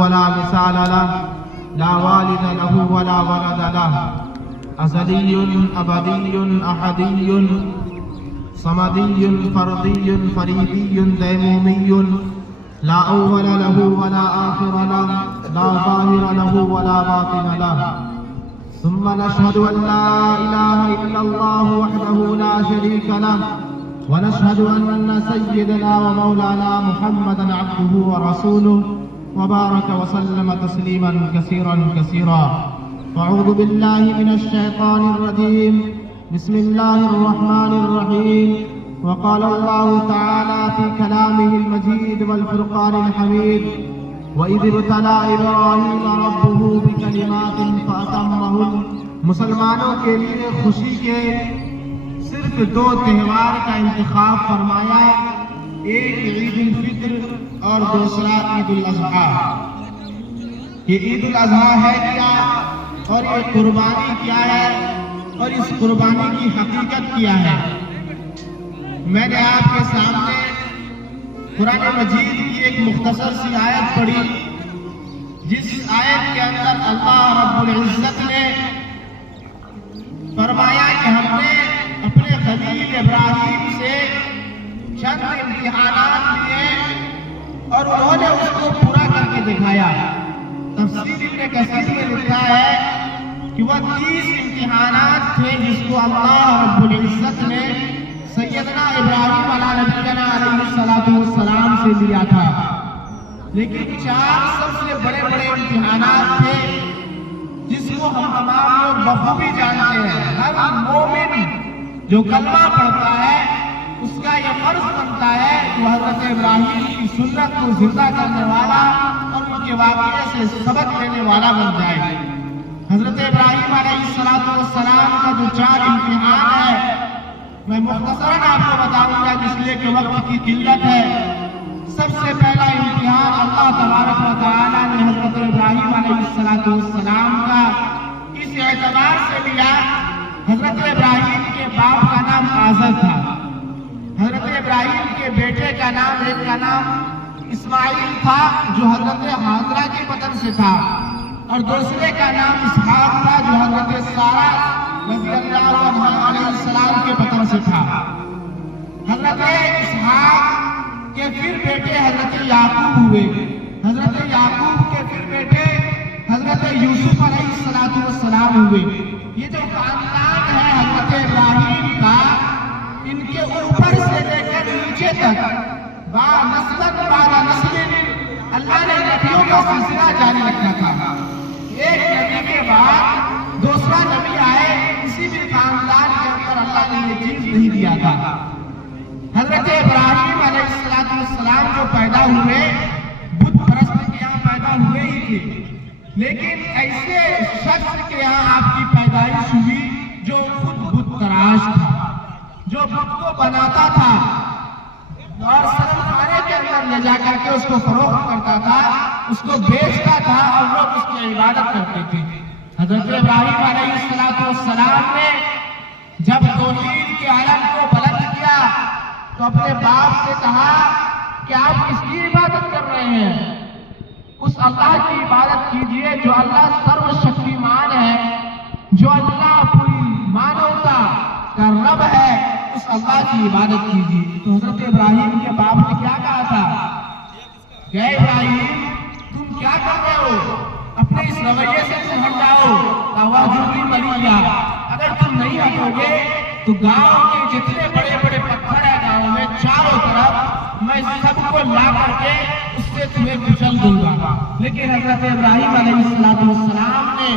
ولا مثال له لا والد له ولا ولد له أزلي أبدي أحدي صمدي فردي فريدي ديمومي لا أول له ولا آخر له لا ظاهر له ولا باطن له ثم نشهد أن لا إله إلا الله وحده لا شريك له ونشهد أن سيدنا ومولانا محمدا عبده ورسوله وبارك وسلم تسليما كثيرا كثيرا. أعوذ بالله من الشيطان الرجيم. بسم الله الرحمن الرحيم. وقال الله تعالى في كلامه المجيد والفرقان الحميد وَإِذِ ابْتَلَىٰ إِبْرَاهِيمَ رَبُّهُ بِكَلِمَاتٍ فَأَتَمَّهُنَّ. مسلمانوں کے لیے خوشی کے صرف دو تہوار کا انتخاب فرمایا، ایک عید الفطر اور دوسرا عید الاضحیٰ. یہ عید الاضحیٰ ہے کیا اور یہ قربانی کیا ہے اور اس قربانی کی حقیقت کیا ہے؟ میں نے آپ کے سامنے قرآن مجید کی ایک مختصر سی آیت پڑھی، جس آیت کے اندر اللہ رب العزت نے فرمایا کہ ہم نے اپنے خلیل ابراہیم سے چند امتحانات لیے اور انہوں نے اس کو پورا کر کے دکھایا. تفسیر ابن کثیر میں لکھا ہے کہ وہ 30 امتحانات تھے جس کو اللہ رب العزت نے سیدنا ابراہیم علیہ السلام سے لیا تھا. لیکن 4 سب سے بڑے بڑے امتحانات تھے جس کو ہم تمام لوگ بخوبی جانتے ہیں. ہر مومن جو کلمہ پڑھتا ہے اس کا یہ فرض بنتا ہے کہ حضرت ابراہیم کی سنت کو زندہ کرنے والا اور ان کے واقعے سے سبق لینے والا بن جائے. حضرت ابراہیم علیہ السلام کا جو 4 امتحان ہے میں مختصراً آپ کو بتاؤں گا جس لیے کہ وقت کی قلت ہے. سب سے پہلا امتحان اللہ تبارک و تعالیٰ نے حضرت ابراہیم علیہ السلام کا اس اعتبار سے لیا. حضرت ابراہیم کے باپ کا نام آزر تھا. حضرت ابراہیم کے بیٹے کا نام ایک کا نام اسماعیل تھا جو حضرت ہاجرہ کے بطن سے تھا، اور دوسرے کا نام اسحاق تھا جو حضرت سارہ رضی اللہ عنہ علیہ السلام کے بطن سے تھا. حضرت اسحاق کے پھر بیٹے حضرت یعقوب ہوئے. حضرت یعقوب کے پھر بیٹے حضرت یوسف علیہ السلام ہوئے. یہ جو خاندان ہے حضرت ابراہیم کا، ان کے اوپر سے لے کر نیچے تک نسل بعد نسل اللہ نے نبیوں کا سلسلہ جاری رکھا تھا. ایک نبی کے بعد دوسرا نبی آئے، کسی بھی خاندان کے اندر اللہ نے یہ چیز نہیں دیا تھا. حضرت ابراہیم علیہ السلام جو پیدا ہوئے بت پرست کے یہاں پیدا ہوئے ہی تھے، لیکن ایسے شخص کے یہاں آپ کی پیدائش ہوئی جو خود بت تراش تھا، جو بت کو بناتا تھا اور صنم خانے کے اندر لے جا کر کے اس کو فروخت کرتا تھا، اس کو بیچتا تھا اور لوگ اس کی عبادت کرتے تھے. حضرت ابراہیم علیہ السلام نے جب توحید کے علم کو بلند کیا تو اپنے باپ سے کہا کہ آپ کس کی عبادت کر رہے ہیں؟ اس اللہ کی عبادت کیجئے جو اللہ سرو شکتیمان ہے، جو اللہ پوری مانوتا کا رب ہے، اس اللہ کی عبادت کیجئے. تو حضرت ابراہیم کے باپ نے کیا کہا تھا کہ اے ابراہیم تم کیا کر رہے ہو؟ اپنے اس رویے سے تم ہٹ جاؤ. توازنی ملیہ، اگر تم نہیں ہٹو گے تو گاؤں کے جتنے بڑے بڑے پتھر ہیں گاؤں میں چاروں طرف میں سب کو لا کر کے اس سے تمہیں کچل دوں گا. لیکن حضرت ابراہیم علیہ السلام نے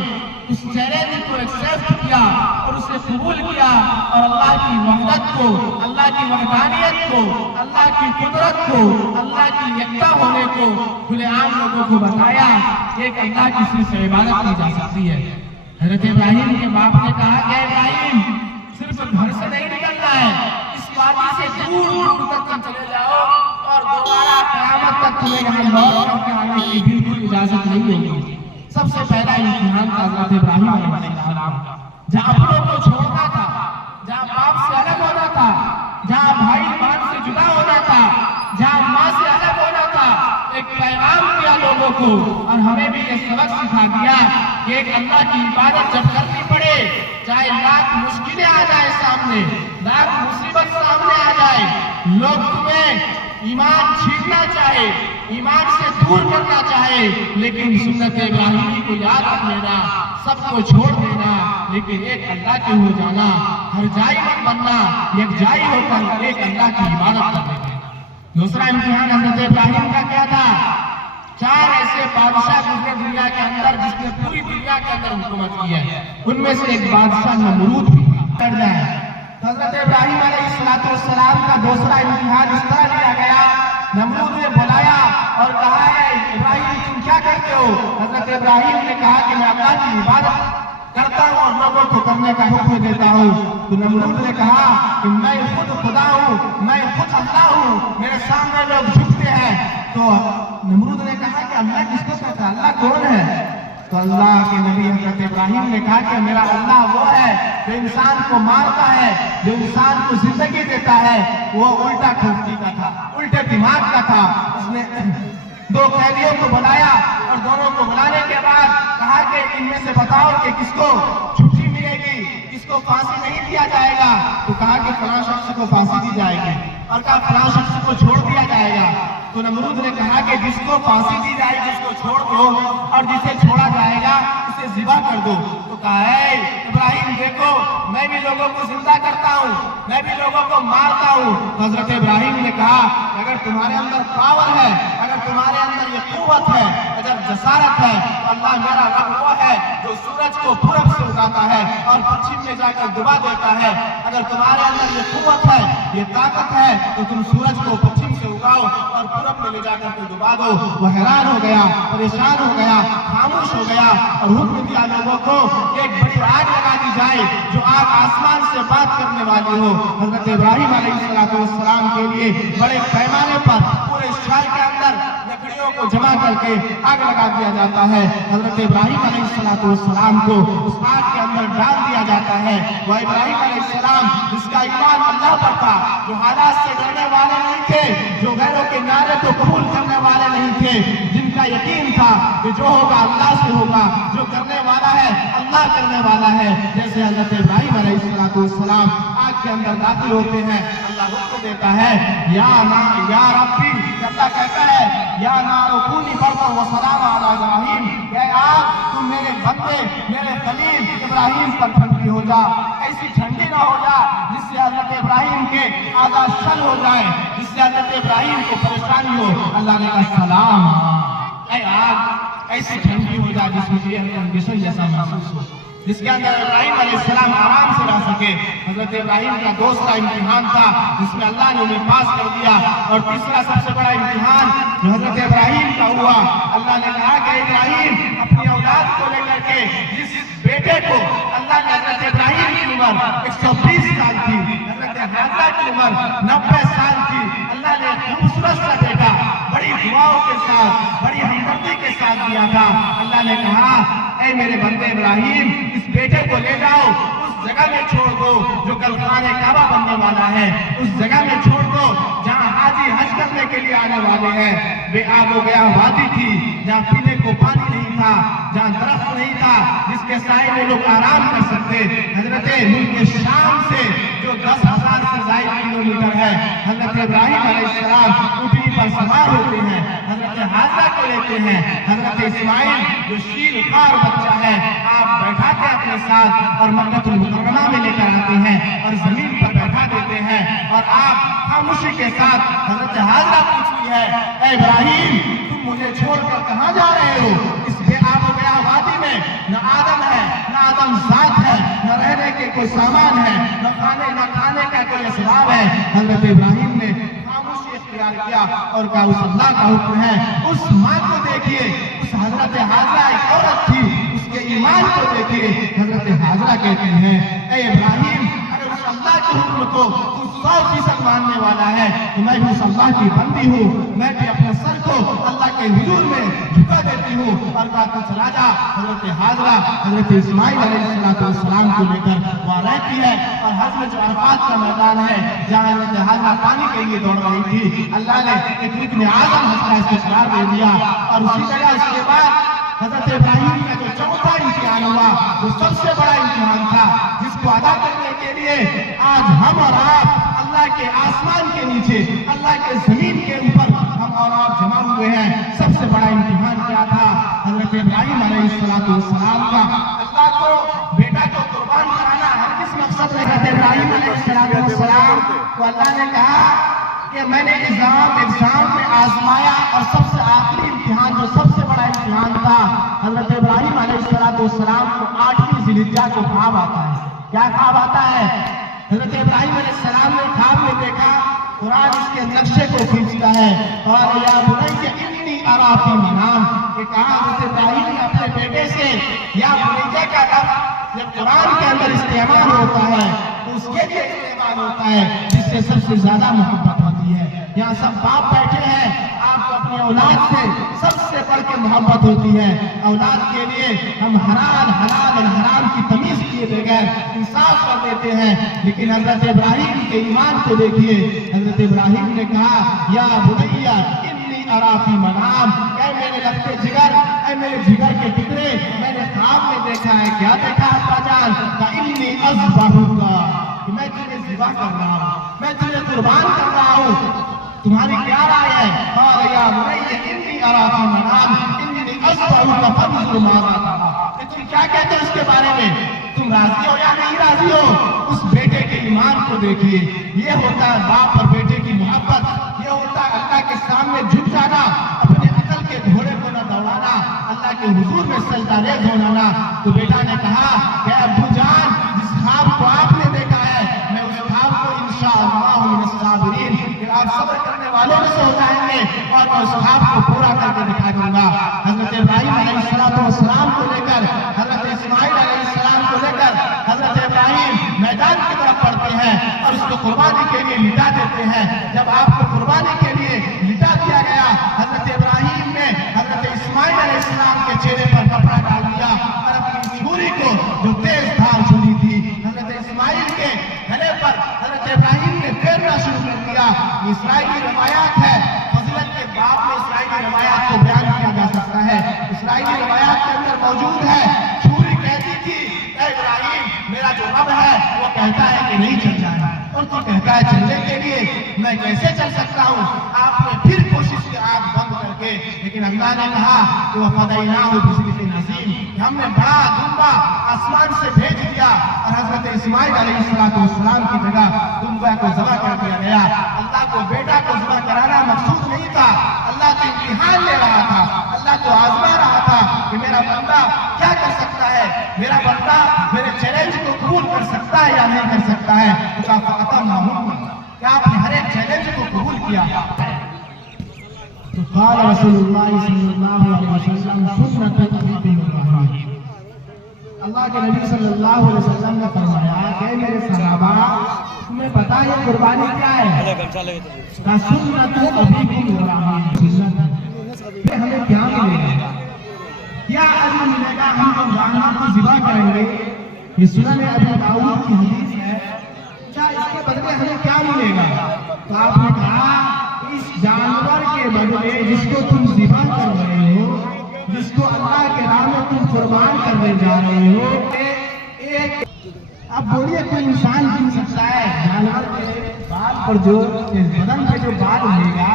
اس چیلنج کو ایکسپٹ کیا اور اسے قبول کیا اور اللہ کی وحدت کو، اللہ کی وحدانیت کو، اللہ کی قدرت کو، اللہ کی یکتا ہونے کو کھلے عام لوگوں کو بتایا کہ ایک اللہ کی صرف عبادت کی جا سکتی ہے. حضرت ابراہیم کے باپ نے کہا کہ ابراہیم صرف گھر سے نہیں نکلنا ہے، اس وادی سے دور دور تک چلے جاؤ اور دوبارہ قیامت تک تمہیں یہاں لوٹ کر کے آنے کی بالکل اجازت نہیں ہوگی. سب سے پہلا امتحان تھا حضرت ابراہیم علیہ السلام کا. جہاں اپنوں کو چھوڑنا تھا، جہاں باپ سے الگ ہونا تھا، جہاں بھائی بہن سے جدا ہونا تھا، جہاں ماں سے الگ ہونا تھا، ایک پیغام دیا لوگوں لوگوں کو اور ہمیں بھی یہ سبق سکھا دیا کہ ایک اللہ کی عبادت جب کرنی پڑے، چاہے لاکھ مشکلیں آ جائے سامنے، لاکھ مصیبت سامنے آ جائے، لوگ تمہیں ایمان چھیننا چاہے، ایمان سے دور کرنا چاہے، لیکن سنت ابراہیمی کو یاد رکھ لینا، سب کو چھوڑ دینا، لیکن ایک اللہ کے ہو جانا، ہر جائی مت بننا، ایک جائی ہو کر ایک اللہ کی عبادت کرنے کا۔ دوسرا امتحان حضرت ابراہیم کا کیا تھا؟ 4 ایسے بادشاہ گزرے دنیا کے اندر جس نے پوری دنیا کے اندر حکومت کی ہے، ان میں سے ایک بادشاہ نمرود بھی کر جائے۔ حضرت ابراہیم علیہ السلام کا دوسرا امتحان اس طرح لیا گیا، نمرود نے بلایا اور کہا ہے ابراہیم تم کیا کرتے ہو؟ حضرت ابراہیم نے کہا کہ میں اللہ کی عبادت کرتا ہوں اور لوگوں کو کرنے کا حکم دیتا ہوں۔ تو نمرود نے کہا کہ میں خود خدا ہوں، میں خود اللہ ہوں، میرے سامنے لوگ جھکتے ہیں۔ تو نمرود نے کہا کہ اللہ کس کو کہتا ہے؟ اللہ کون ہے؟ تو اللہ کے نبی حضرت ابراہیم نے کہا کہ میرا اللہ وہ ہے جو انسان کو مارتا ہے، جو انسان کو زندگی دیتا ہے۔ وہ الٹا کھوپڑی کا تھا، الٹے دماغ کا تھا۔ اس نے 2 قیدیوں کو بلایا اور دونوں کو بلانے کے بعد کہا کہ ان میں سے بتاؤ کہ کس کو چھٹی ملے گی، کس کو پھانسی نہیں دیا جائے گا۔ تو کہا کہ فلاں شخص کو پھانسی دی جائے گی، اور کہا فلاں شخص کو چھوڑ دیا جائے گا۔ تو نمرود نے کہا کہ جس کو پھانسی دی جائے گی اس کو چھوڑ دو، اور جسے چھوڑا جائے گا اسے ذبح کر دو۔ تو کہا ہے ابراہیم دیکھو میں بھی لوگوں کو زندہ کرتا ہوں، میں بھی لوگوں کو مارتا ہوں۔ حضرت ابراہیم نے کہا اگر تمہارے اندر پاور ہے، اگر تمہارے اندر یہ قوت ہے، اگر جسارت ہے، تو اللہ میرا رب وہ ہے جو سورج کو پورب سے اگاتا ہے اور پچھم میں جا کر ڈبا دیتا ہے۔ اگر تمہارے اندر یہ قوت ہے، یہ طاقت ہے، تو تم سورج کو پچھم سے اگاؤ اور پورب میں لے جا کر کے ڈبا دو۔ وہ حیران ہو گیا، پریشان ہو گیا، خاموش ہو گیا اور حکم دیا لوگوں کو ایک بڑی آگ لگا دی جائے جو آگ آسمان سے بات کرنے والی ہو۔ حضرت ابراہیم علیہ السلام کے لیے بڑے پیمانے پر پورے شہر کے اندر لکڑیوں کو جمع کر کے آگ لگا دیا جاتا ہے۔ حضرت ابراہیم علیہ السلام کو اس آگ کے اندر ڈال دیا جاتا ہے۔ وہ ابراہیم علیہ السلام جس کا ایمان اللہ پر تھا، جو حالات سے ڈرنے والے نہیں تھے، جو غیروں کے نعرے کو قبول کرنے والے نہیں تھے، جن کا یقین تھا کہ جو ہوگا اللہ سے ہوگا، جو کرنے والا ہے اللہ کرنے والا ہے۔ جیسے حضرت ابراہیم علیہ السلام آگ کے اندر داخل ہوتے ہیں، اللہ حکم دیتا ہے یا ربی، اللہ کہتا ہے یا نار کونی بردا و سلام علی ابراہیم، اے آگ تم میرے بندے میرے خلیل ابراہیم پر ٹھنڈی ہو جا، ایسی ٹھنڈی نہ ہو جا جس سے حضرت ابراہیم کے آدھا شل ہو جائے، جس سے حضرت ابراہیم کو پریشانی ہو۔ اللہ نے کہا سلام، اے آگ ایسی ٹھنڈی ہو جا جس میں ایئر کنڈیشن جیسا محسوس ہو، جس کے اندر ابراہیم علیہ السلام آرام سے رہ سکے۔ حضرت ابراہیم کا دوسرا امتحان تھا جس میں اللہ نے انہیں پاس کر دیا۔ اور تیسرا سب سے بڑا امتحان جو حضرت ابراہیم کا ہوا، اللہ نے کہا کہ ابراہیم اپنی اولاد کو لے کر کے جس بیٹے کو اللہ نے حضرت ابراہیم کی عمر 120 سال تھی، حضرت حاجرہ کی عمر 90 سال تھی، اللہ نے خوبصورت سا بیٹا بڑی دعاؤں کے ساتھ بڑی ہمدردی کے ساتھ دیا تھا۔ اللہ نے کہا اے میرے بندے ابراہیم اس بیٹے کو لے جاؤ، اس جگہ میں چھوڑ دو جو کل خانہ کعبہ بننے والا ہے، اس جگہ میں چھوڑ دو جہاں حاجی حج کرنے کے لیے آنے والے ہیں۔ بے آب و گیا وادی تھی جہاں پینے کو پانی نہیں تھا، جہاں درخت نہیں تھا جس کے سائے میں لوگ آرام کر سکتے۔ حضرت ملک شام سے جو 10,000 سے زائد کلومیٹر ہے، حضرت ابراہیم علیہ السلام اونٹنی پر سوار ہوتے ہیں، حضرت حاجرہ کو لیتے ہیں، حضرت اسماعیل جو شیر خوار بچہ ہے آپ بیٹھا کے اپنے ساتھ اور مکہ المکرمہ میں لے کر آتے ہیں اور زمین پر بیٹھا دیتے ہیں، اور آپ خاموشی کے ساتھ حضرت حاجرہ پوچھتی ہے اے ابراہیم تم مجھے چھوڑ کر کہاں جا رہے ہو؟ اس بے آب و گیا وادی میں نہ آدم ہے، نہ آدم ذات ہے، نہ رہنے کے کوئی سامان ہے، نہ کھانے کا کوئی اسباب ہے۔ حضرت ابراہیم نے خاموشی اختیار کیا اور کہا اس اللہ کا حکم ہے۔ اس ماں کو دیکھیے، اس حضرت حاجرہ ایک عورت تھی، اس کے ایمان کو دیکھیے۔ حضرت حاجرہ کہتی ہیں اے ابراہیم اگر اس اللہ کے حکم کو تو 100% ماننے والا ہے کہ میں بھی اس اللہ کی بندی ہوں، میں بھی اپنے سر کو اللہ کے حضور میں جھکا دیتی ہوں۔ اور کہا تو چلا جا۔ حضرت حاجرہ حضرت اسماعیل علیہ السلام کو لے کر وہاں رہتی ہے، اور حضرت جو عرفات کا میدان ہے جہاں حضرت حاجرہ پانی کے لیے دوڑ رہی تھی، اللہ نے ایک رکن اعظم حضرت اس کو قرار دے دیا۔ اور اسی جگہ اس کے بعد حضرت ابراہیم کا جو چوتھا امتحان ہوا وہ سب سے بڑا امتحان تھا، جس کو ادا کرنے کے لیے آج ہم اور آپ اللہ کے آسمان کے نیچے، اللہ کے زمین کے اوپر ہم اور آپ جمع ہوئے ہیں۔ سب سے بڑا امتحان کیا تھا؟ حضرت ابراہیم علیہ السلام کا اللہ کو بیٹا کو قربان کرانا ہر کس مقصد میں۔ حضرت ابراہیم علیہ السلام کو اللہ نے کہا کہ میں نے ایگزام میں آزمایا، اور سب سے آخری امتحان جو سب سے بڑا امتحان تھا، حضرت ابراہیم علیہ السلام کو 8ویں ذی الحجہ کو خواب آتا ہے۔ کیا خواب آتا ہے؟ حضرت ابراہیم علیہ السلام نے خواب میں دیکھا، قرآن اس کے نقشے کو کھینچتا ہے، اور یا بنی انی اری فی المنام، کہ کہا حضرت ابراہیم نے اپنے بیٹے سے یا بنی کا لفظ جب قرآن کے اندر استعمال ہوتا ہے تو اس کے لیے استعمال ہوتا ہے جس سے سب سے زیادہ محبت ہوتی ہے۔ یہاں سب باپ بیٹھے ہیں، آپ اپنی اولاد سے سب سے بڑھ کے محبت ہوتی ہے۔ اولاد کے لیے ہم حلال اور حرام کی تمیز کیے بغیر انصاف کر دیتے ہیں، لیکن حضرت ابراہیم کے ایمان کو دیکھیے۔ حضرت ابراہیم نے کہا یا بنی انی اری فی المنام، اے میرے لگتے جگر، اے میرے جگر کے ٹکڑے، میں نے خواب میں دیکھا ہے۔ کیا دیکھا ابا جان؟ انی اذبحک، کہ میں تجھے ذبح کر رہا ہوں، میں تجھے قربان کر رہا ہوں، تمہاری کیا رائے ہے؟ قال یا بنی انی اری فی المنام انی اذبحک فانظر ماذا ترى، کہ تم کیا کہتے ہو اس کے بارے میں؟ تم راضی ہو یا نہیں راضی ہو؟ اس بیٹے کے ایمان کو دیکھیے۔ یہ ہوتا ہے باپ اور بیٹے کی محبت، یہ ہوتا ہے اللہ کے سامنے جھک جانا، اپنے عقل کے گھوڑے کو نہ دوڑانا، اللہ کے حضور میں سجدہ ریز ہونا۔ تو بیٹا نے کہا کہ ابو جان، جس خواب کو آپ نے دیکھا ہے میں اس خواب کو انشاءاللہ من الصابرین، کہ آپ صبر کرنے والوں میں سے ہو جائیں گے، اور میں اس خواب کو پورا کر کے دکھا دوں گا۔ حضرت ابراہیم علیہ السلام کو لے کر، حضرت اسماعیل علیہ السلام کو لے کر حضرت ابراہیم میدان کی طرف بڑھتے ہیں، اور اس کو قربانی کے لیے لٹا دیتے ہیں۔ جب آپ کو قربانی کے لیے لٹا دیا گیا، حضرت ابراہیم نے حضرت اسماعیل علیہ السلام کے چہرے پر کپڑا ڈال دیا، اور اپنی چھری کو جو تیز دھار چھری تھی حضرت اسماعیل کے گلے پر حضرت ابراہیم نے پھیرنا شروع کر دیا۔ اسرائیلی روایات ہے، فضیلت کے باب میں اسرائیلی روایات کو بیان کیا جا سکتا ہے۔ اسرائیلی روایات کے اندر موجود ہے، چھری کہتی تھی اے ابراہیم میرا جو رب ہے وہ کہتا ہے کہ نہیں چل جائے، اور تو کہتا ہے چلنے کے لیے، میں کیسے چل سکتا ہوں؟ آپ نے پھر کوشش کی آنکھ بند کر کے، لیکن اللہ نے کہا کہ وَفَدَيْنَاهُ بِذِبْحٍ عَظِيمٍ، کہ ہم نے بڑا دمبا آسمان سے بھیج دیا، اور حضرت اسماعیل علیہ السلام کی جگہ دمبا کو ذبح کر دیا گیا۔ اللہ کو بیٹا کو ذبح کرانا مقصود نہیں تھا، اللہ تو امتحان لے رہا تھا، اللہ تو آزما رہا تھا کہ میرا بندہ کیا کر سکتا ہے، میرا بندہ میرے چیلنج کو قبول کر سکتا ہے یا نہیں کر سکتا ہے۔ تو کہا فَأَتَمَّهُ، کیا آپ نے ہر ایک چیلنج کو قبول کیا؟ تو قال رسول اللہ صلی اللہ علیہ وسلم سنت ابی ابراہیم، اللہ کے نبی صلی اللہ علیہ وسلم نے فرمایا کہ میرے صحابہ تمہیں پتا ہے قربانی کیا ہے؟ سنت ابی ابراہیم، ہمیں کیا ملے گا؟ کیا عجر ملے گا؟ ہم جب جانور کو ذبح کریں گے، یہ سنن ابی داؤد کی حدیث ہے، کیا اس کے بدلے ہمیں کیا ملے گا؟ تو آپ نے کہا اس جانور کے بدلے جس کو تم ذبح کر رہے ہو، جس کو اللہ کے راہ میں تم قربان کرنے جا رہے ہو، ایک اب بولیے کوئی انسان جن سکتا ہے جانور کے بال پر جو بدن پہ جو بال رہے گا،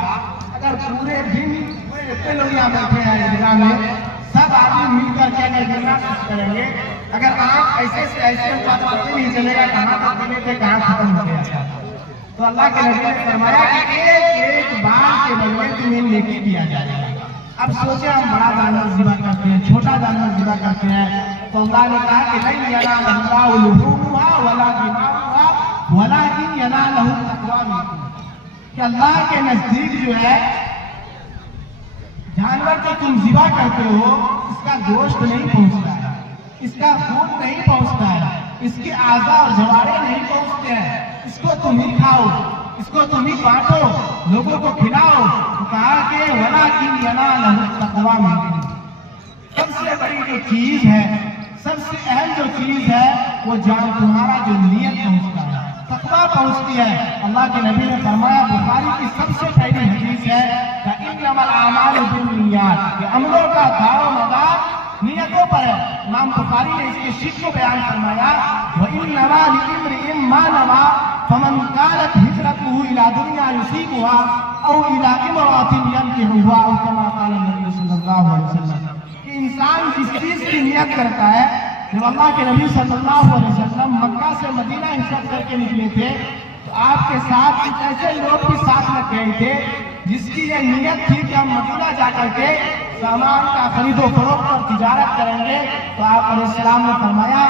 اگر پورے دن اتنے لوگ یہاں بیٹھے ہیں جگہ میں، سب آدمی مل کر کیا کرنا کریں گے، اگر آپ ایسے سے ایسے پتہ نہیں چلے گا کہاں تک بنے تھے کہاں ختم ہو گیا۔ تو اللہ کے نبی نے فرمایا کہ ایک ایک بال کے بدلے تمہیں نیکی دیا جائے گا۔ اب سوچیں ہم بڑا جانور ذبح کرتے ہیں، چھوٹا جانور ذبح کرتے ہیں، تو اللہ نے کہا کہ لن ینال اللہ لحومها ولا دماؤها ولکن ینالہ التقوی منکم، کہ اللہ کے نزدیک جو ہے جانور جو تم ذبح کرتے ہو اس کا گوشت نہیں پہنچتا ہے، اس کا خون نہیں پہنچتا ہے، اس کے اعضاء اور جوارے نہیں پہنچتے ہیں، اس کو تم ہی کھاؤ، اس کو تم ہی بانٹو، لوگوں کو کھلاؤ۔ تو کہا کہ وَلَٰكِنْ يَنَالُهُ التَّقْوَىٰ مِنكُمْ۔ سب سے بڑی جو چیز ہے، سب سے اہم جو چیز ہے، وہ جان تمہارا جو نیت پہنچتا ہے، تقویٰ پہنچتی ہے۔ اللہ کے نبی نے فرمایا، بخاری کی سب سے پہلی حدیث ہے کہ اِنَّمَا الْأَعْمَالُ بِالنِّيَّاتِ، کہ عملوں کا دار و مدار نیتوں پر ہے۔ امام بخاری نے اس کے شرح کو بیان فرمایا، وَإِنَّمَا لِامْرِئٍ مَّا نَوَىٰ فَمَنْ كَانَتْ هِجْرَتُهُ إِلَىٰ دُنْيَا يُصِيبُهَا أَوْ إِلَىٰ امْرَأَةٍ يَنكِحُهَا أَوْ كَمَا قَالَ النَّبِيُّ صلی اللہ علیہ وسلم۔ کہ انسان جس چیز کی نیت کرتا ہے، جب اللہ کے نبی صلی اللہ علیہ وسلم مکہ سے مدینہ ہجرت کر کے نکلے تھے تو آپ کے ساتھ کچھ ایسے لوگ بھی ساتھ لگ گئے تھے جس کی یہ نیت تھی کہ ہم مدینہ جا کر کے سامان کا خرید و فروخت اور تجارت کریں گے۔ تو آپ علیہ السلام نے فرمایا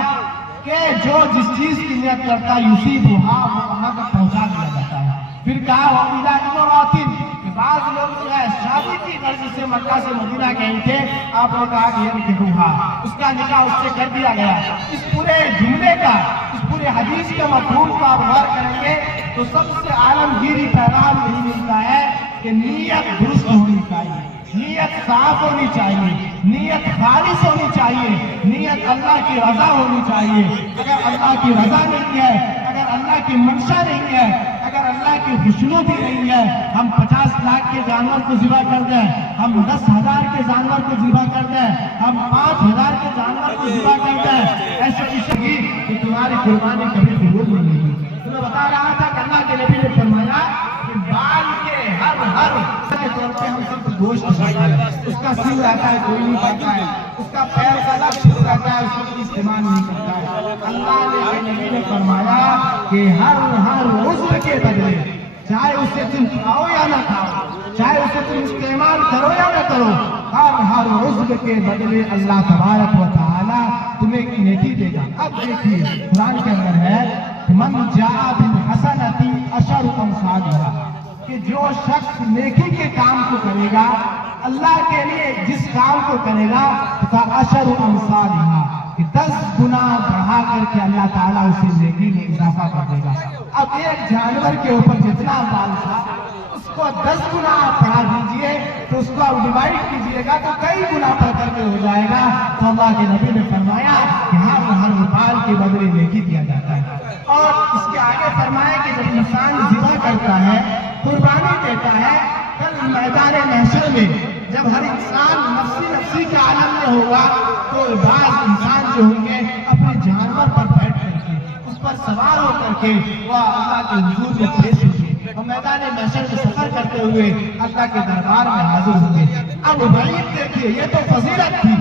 کہ جو جس چیز کی نیت کرتا ہے یصیبھا، وہ وہاں تک پہنچا دیا جاتا ہے۔ پھر کہا وَإِذَا امْرَأَةٍ، کہ بعض لوگ جو ہے شادی کی غرض سے مکہ سے مدینہ گئے تھے، آپ نے کہا کہ ينكحوها، اس کا نکاح اس سے کر دیا گیا۔ اس پورے جملے کا، اس پورے حدیث کے مفہوم کو آپ غور کریں گے تو سب سے عالمگیری پیغام یہی ملتا ہے کہ نیت درست ہونی چاہیے، نیت صاف ہونی چاہیے، نیت خالص ہونی چاہیے، نیت اللہ کی رضا ہونی چاہیے۔ اگر اللہ کی رضا نہیں ہے، اگر اللہ کی منشا نہیں ہے، اگر اللہ کی خوشنودی نہیں ہے، ہم 50 لاکھ کے جانور کو ذبح کر دیں، ہم 10,000 کے جانور کو ذبح کر دیں، ہم 5,000 کے جانور کو ذبح کر دیں، ایسے کی کہ تمہاری قربانی کبھی قبول نہیں ہوگی۔ میں بتا رہا تھا کہ اللہ کے نبی نے فرمایا کہ بال کے ہر کے طور پہ ہم سب گوشت کھاتے ہیں، اس کا سینگ رہتا ہے کوئی نہیں کھاتا ہے، اس کا پیر کا لب چھو رہتا ہے، اس کو کوئی استعمال نہیں کرتا ہے۔ اللہ کے نبی نے فرمایا کہ ہر عضو کے بدلے، چاہے اسے تم کھاؤ یا نہ کھاؤ، چاہے اسے تم استعمال کرو یا نہ کرو، ہر عضو کے بدلے اللہ تبارک و تعالی تمہیں ایک نیکی دے گا۔ اب دیکھیے قرآن کے اندر ہے من جاء بالحسنۃ عشر امثالھا، کہ جو شخص نیکی کے کام کو کرے گا، اللہ کے لیے جس کام کو کرے گا، عشر امثالھا، کہ 10 گنا بڑھا کر کے اللہ تعالیٰ اسے نیکی میں اضافہ کر دے گا۔ اب ایک جانور کے اوپر جتنا بال تھا اس کو 10 گنا آپ بڑھا دیجئے تو اس کو آپ ڈیوائڈ کیجئے گا تو کئی گنا بڑھ کر کے ہو جائے گا۔ تو اللہ کے نبی نے فرمایا کہ ہر بال کے بدلے نیکی دیا جاتا ہے۔ اور اس کے آگے فرمایا کہ جب انسان ذبح کرتا ہے، قربانی دیتا ہے، کل میدان محشر میں جب ہر انسان نفسی کے عالم میں ہوگا تو بعض انسان جو ہوں گے اپنے جانور پر بیٹھ کر کے، اس پر سوار ہو کر کے وہ اللہ کے حضور میں پیش ہوں گے اور میدان محشر میں سفر کرتے ہوئے اللہ کے دربار میں حاضر ہوں گے۔ اب غریب دیکھیے، یہ تو فضیلت تھی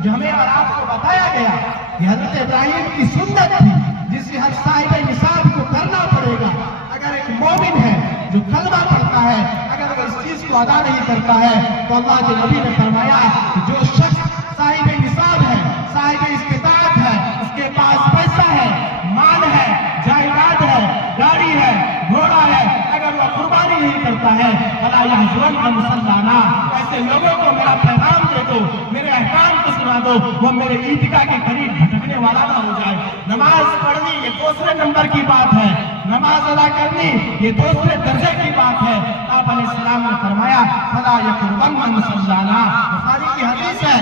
جو ہمیں اور آپ کو بتایا گیا، یہ حضرت ابراہیم کی سنت تھی جسے ہر صاحب نصاب کو کرنا پڑے گا۔ اگر ایک مومن ہے جو کلمہ پڑھتا ہے، اگر وہ اس چیز کو ادا نہیں کرتا ہے تو اللہ کے نبی نے فرمایا کہ جو شخص صاحب نصاب ہے، صاحب استطاعت ہے، اس کے پاس پیسہ ہے، مال ہے، جائیداد ہے، گاڑی ہے، گھوڑا ہے، اگر وہ قربانی نہیں کرتا ہے، فلا یحزن مصلانا، ایسے لوگوں کو میرا پیغام دے دو، میرے احکام کو سنا دو، وہ میرے عیدگاہ کے قریب بھٹکنے والا نہ ہو جائے۔ نماز پڑھنی یہ دوسرے نمبر کی بات ہے، نماز ادا کرنی یہ دوسرے درجے کی بات ہے۔ آپ علیہ السلام نے فرمایا فلا یقربن مصلانا، بخاری کی حدیث ہے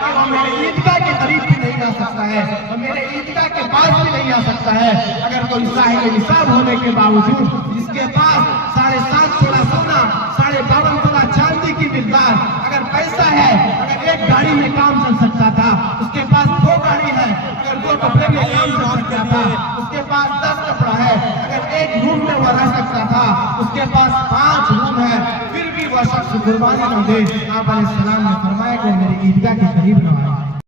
کہ وہ میرے عیدگاہ کے قریب بھی نہیں آ سکتا ہے، وہ میرے عیدگاہ کے پاس بھی نہیں آ سکتا ہے۔ اگر کوئی صاحب نصاب ہونے کے باوجود جس کے پاس 7.5 تولا سونا، 52 تولا چاندی کی مقدار، اگر پیسہ ہے، اگر ایک گاڑی میں کام چل سکتا تھا، اس کے پاس 2 گاڑی ہے، اگر 2 کپڑے میں کام چل سکتا تھا، اس کے پاس 10 کپڑا ہے، اگر ایک روم میں وہ رہ سکتا تھا، اس کے پاس 5 روم ہے، پھر بھی وہ شخص قربانی نہ دے، آپ علیہ السلام نے فرمایا کہ میری عیدگاہ کے قریب نہ آئے۔